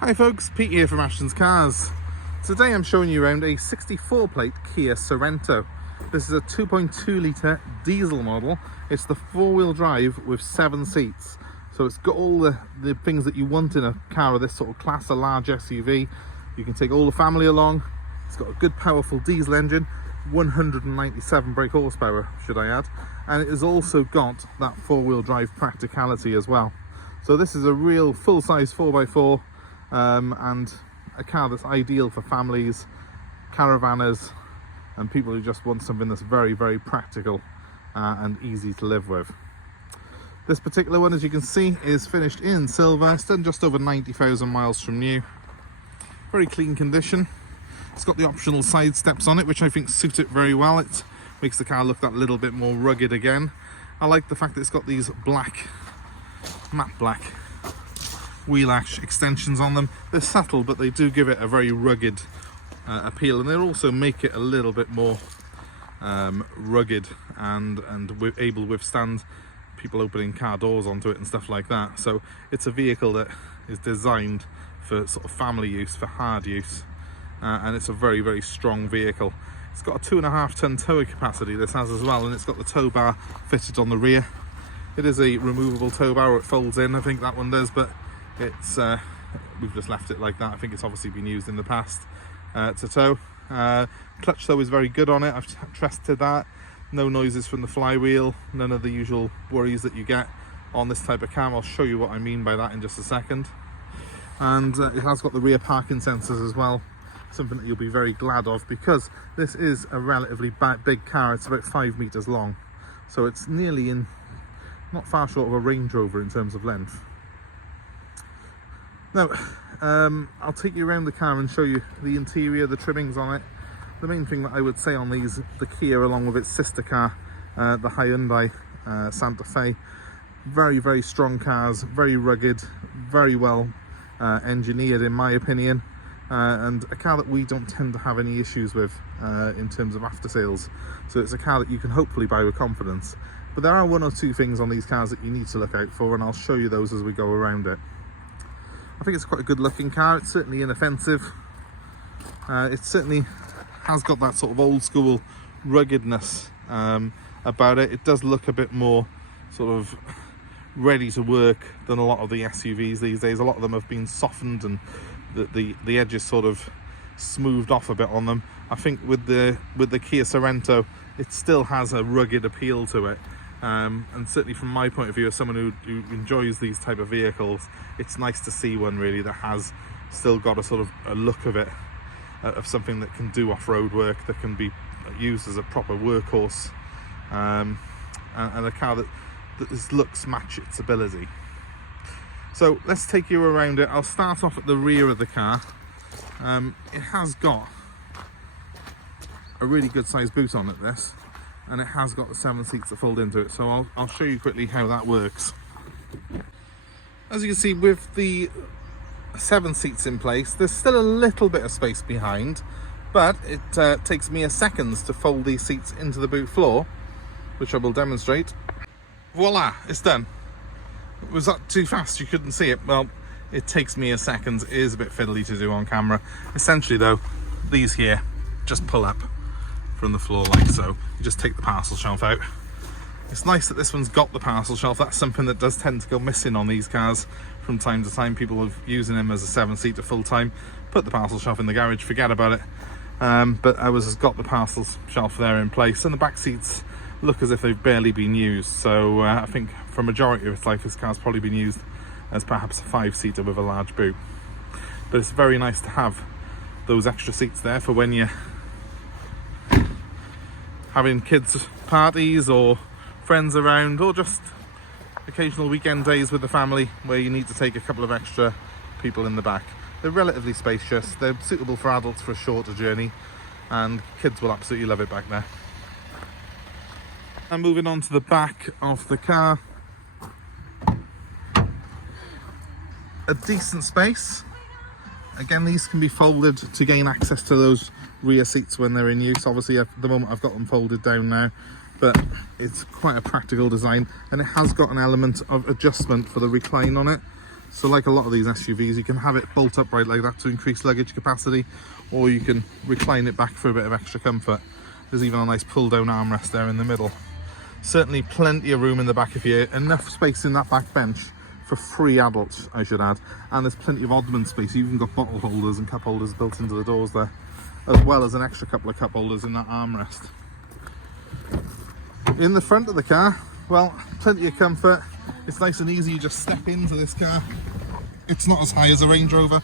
Hi folks, Pete here from Ashton's Cars. Today I'm showing you around a 64 plate Kia Sorento. This is a 2.2 litre diesel model. It's the 4-wheel drive with 7 seats. So it's got all the things that you want in a car of this sort of class, a large SUV. You can take all the family along. It's got a good powerful diesel engine, 197 brake horsepower should I add. And it has also got that 4-wheel drive practicality as well. So this is a real full-size 4x4 and a car that's ideal for families, caravanners and people who just want something that's very, very practical and easy to live with. This particular one, as you can see, is finished in silver. It's done just over 90,000 miles from new. Very clean condition. It's got the optional side steps on it, which I think suit it very well. It makes the car look that little bit more rugged again. I like the fact that it's got these matte black wheel ash extensions on them. They're subtle, but they do give it a very rugged appeal, and they also make it a little bit more rugged and able to withstand people opening car doors onto it and stuff like that. So it's a vehicle that is designed for sort of family use, for hard use, and it's a very, very strong vehicle. It's got a 2.5 ton tow capacity, this has as well, and it's got the tow bar fitted on the rear. It is a removable tow bar, it folds in, I think that one does, but it's we've just left it like that. I think it's obviously been used in the past to tow. Clutch though is very good on it. I've tested that. No noises from the flywheel, none of the usual worries that you get on this type of car. I'll show you what I mean by that in just a second. And it has got the rear parking sensors as well, something that you'll be very glad of, because this is a relatively big car. It's about 5 meters long, so it's nearly not far short of a Range Rover in terms of length. Now, I'll take you around the car and show you the interior, the trimmings on it. The main thing that I would say on these, the Kia along with its sister car, the Hyundai Santa Fe, very, very strong cars, very rugged, very well engineered in my opinion, and a car that we don't tend to have any issues with in terms of after sales. So it's a car that you can hopefully buy with confidence. But there are 1 or 2 things on these cars that you need to look out for, and I'll show you those as we go around it. I think it's quite a good looking car. It's certainly inoffensive. It certainly has got that sort of old school ruggedness about it. It does look a bit more sort of ready to work than a lot of the SUVs these days. A lot of them have been softened and the edges sort of smoothed off a bit on them. I think with the Kia Sorento, it still has a rugged appeal to it. And certainly from my point of view, as someone who enjoys these type of vehicles, it's nice to see one really that has still got a sort of a look of it, of something that can do off-road work, that can be used as a proper workhorse, and a car that its looks match its ability. So let's take you around it. I'll start off at the rear of the car. It has got a really good sized boot on it, this, and it has got the 7 seats that fold into it, so I'll show you quickly how that works. As you can see, with the 7 seats in place, there's still a little bit of space behind, but it takes me a second to fold these seats into the boot floor, which I will demonstrate. Voila, it's done. Was that too fast? You couldn't see it? Well, it takes me a second. It is a bit fiddly to do on camera. Essentially though, these here just pull up from the floor like so. You just take the parcel shelf out. It's nice that this one's got the parcel shelf. That's something that does tend to go missing on these cars from time to time. People are using them as a 7-seater full time, put the parcel shelf in the garage, forget about it. But ours has got the parcel shelf there in place, and the back seats look as if they've barely been used. So I think for a majority of its life, this car's probably been used as perhaps a 5-seater with a large boot. But it's very nice to have those extra seats there for when you're having kids parties or friends around, or just occasional weekend days with the family where you need to take a couple of extra people in the back. They're relatively spacious, they're suitable for adults for a shorter journey, and kids will absolutely love it back there. And moving on to the back of the car, a decent space. Again, these can be folded to gain access to those rear seats when they're in use. Obviously at the moment I've got them folded down now, but it's quite a practical design, and it has got an element of adjustment for the recline on it. So like a lot of these SUVs, you can have it bolt upright like that to increase luggage capacity, or you can recline it back for a bit of extra comfort. There's even a nice pull down armrest there in the middle. Certainly plenty of room in the back of here, enough space in that back bench for 3 adults, I should add, and there's plenty of oddman space. You've even got bottle holders and cup holders built into the doors there, as well as an extra couple of cup holders in that armrest. In the front of the car, well, plenty of comfort. It's nice and easy, you just step into this car. It's not as high as a Range Rover,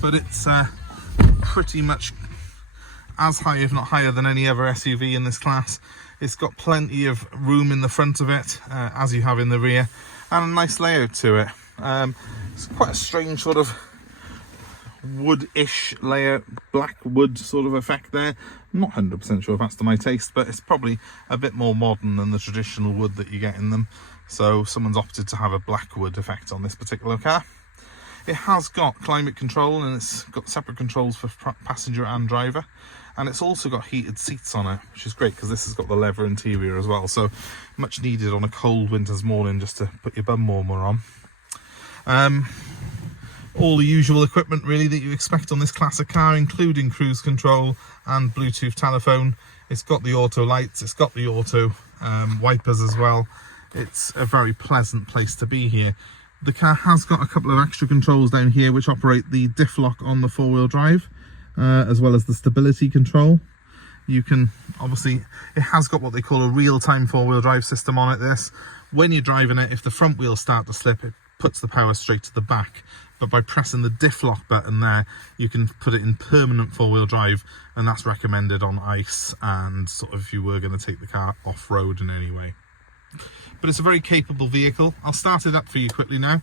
but it's pretty much as high, if not higher, than any other SUV in this class. It's got plenty of room in the front of it, as you have in the rear, and a nice layout to it. It's quite a strange sort of wood-ish layout, black wood sort of effect there. I'm not 100% sure if that's to my taste, but it's probably a bit more modern than the traditional wood that you get in them. So someone's opted to have a black wood effect on this particular car. It has got climate control, and it's got separate controls for passenger and driver, and it's also got heated seats on it, which is great because this has got the leather interior as well, so much needed on a cold winter's morning just to put your bum warmer on. All the usual equipment really that you expect on this classic car, including cruise control and Bluetooth telephone. It's got the auto lights, it's got the auto wipers as well. It's a very pleasant place to be here. The car has got a couple of extra controls down here which operate the diff lock on the 4-wheel drive, as well as the stability control. You can, obviously, it has got what they call a real-time 4-wheel drive system on it, this. When you're driving it, if the front wheels start to slip, it puts the power straight to the back. But by pressing the diff lock button there, you can put it in permanent 4-wheel drive, and that's recommended on ice and sort of if you were going to take the car off-road in any way. But it's a very capable vehicle. I'll start it up for you quickly now,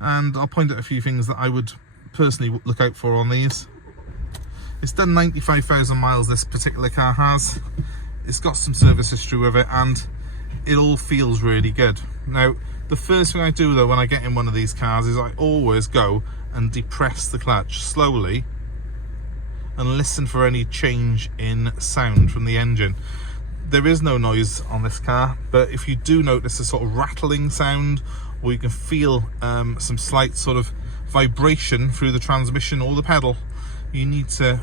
and I'll point out a few things that I would personally look out for on these. It's done 95,000 miles, this particular car has. It's got some service history with it, and it all feels really good. Now, the first thing I do though when I get in one of these cars is I always go and depress the clutch slowly and listen for any change in sound from the engine. There is no noise on this car, but if you do notice a sort of rattling sound, or you can feel some slight sort of vibration through the transmission or the pedal, you need to,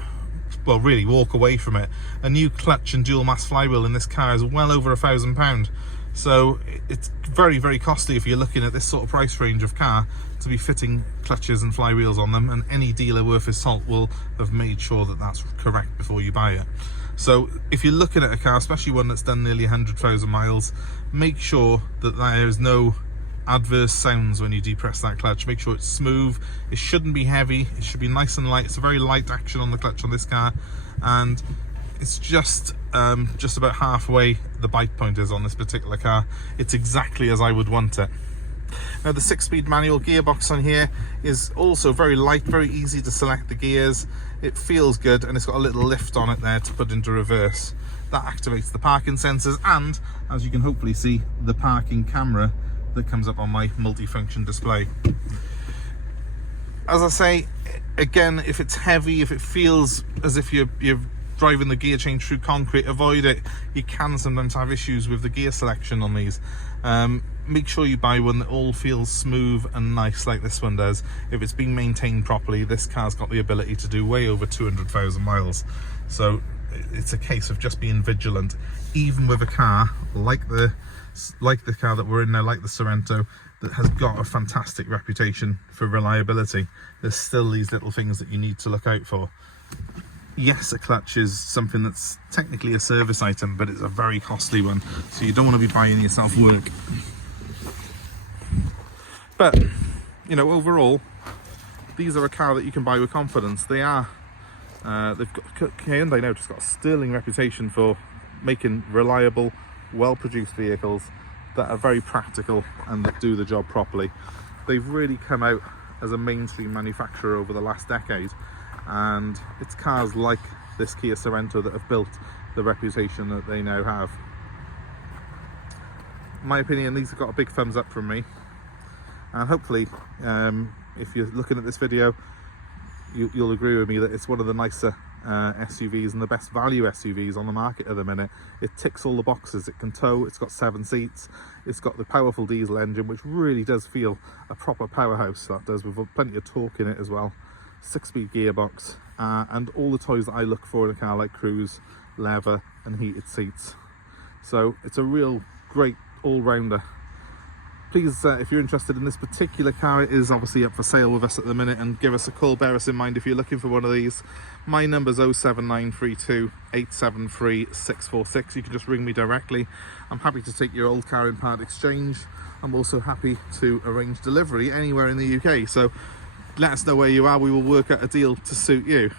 well, really walk away from it. A new clutch and dual mass flywheel in this car is well over £1,000. So it's very, very costly if you're looking at this sort of price range of car to be fitting clutches and flywheels on them, and any dealer worth his salt will have made sure that that's correct before you buy it. So if you're looking at a car, especially one that's done nearly 100,000 miles, make sure that there is no adverse sounds when you depress that clutch. Make sure it's smooth. It shouldn't be heavy. It should be nice and light. It's a very light action on the clutch on this car, and it's just about halfway the bite point is on this particular car. It's exactly as I would want it. Now, the 6-speed manual gearbox on here is also very light, very easy to select the gears. It feels good, and it's got a little lift on it there to put into reverse. That activates the parking sensors, and as you can hopefully see, the parking camera that comes up on my multifunction display. As I say, again, if it's heavy, if it feels as if you're driving the gear change through concrete, avoid it. You can sometimes have issues with the gear selection on these. Make sure you buy one that all feels smooth and nice like this one does. If it's being maintained properly, this car's got the ability to do way over 200,000 miles. So it's a case of just being vigilant. Even with a car like the car that we're in now, like the Sorento, that has got a fantastic reputation for reliability, there's still these little things that you need to look out for. Yes, a clutch is something that's technically a service item, but it's a very costly one, so you don't want to be buying yourself work. But, you know, overall, these are a car that you can buy with confidence. They are, they've got, Hyundai now just got a sterling reputation for making reliable, well-produced vehicles that are very practical and that do the job properly. They've really come out as a mainstream manufacturer over the last decade, and it's cars like this Kia Sorento that have built the reputation that they now have. In my opinion, these have got a big thumbs up from me, and hopefully if you're looking at this video, you'll agree with me that it's one of the nicer SUVs and the best value SUVs on the market at the minute. It ticks all the boxes. It can tow, it's got 7 seats, it's got the powerful diesel engine, which really does feel a proper powerhouse, that does, with plenty of torque in it as well. 6-speed gearbox, and all the toys that I look for in a car, like cruise, leather and heated seats. So it's a real great all-rounder. Please, if you're interested in this particular car, it is obviously up for sale with us at the minute, and give us a call. Bear us in mind if you're looking for one of these. My number's 07932 873 646. You can just ring me directly. I'm happy to take your old car in part exchange. I'm also happy to arrange delivery anywhere in the UK. So let us know where you are. We will work out a deal to suit you.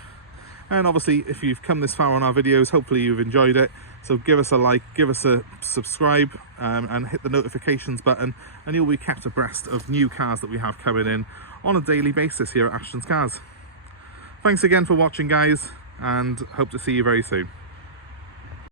And obviously, if you've come this far on our videos, hopefully you've enjoyed it. So give us a like, give us a subscribe, and hit the notifications button, and you'll be kept abreast of new cars that we have coming in on a daily basis here at Ashton's Cars. Thanks again for watching, guys, and hope to see you very soon.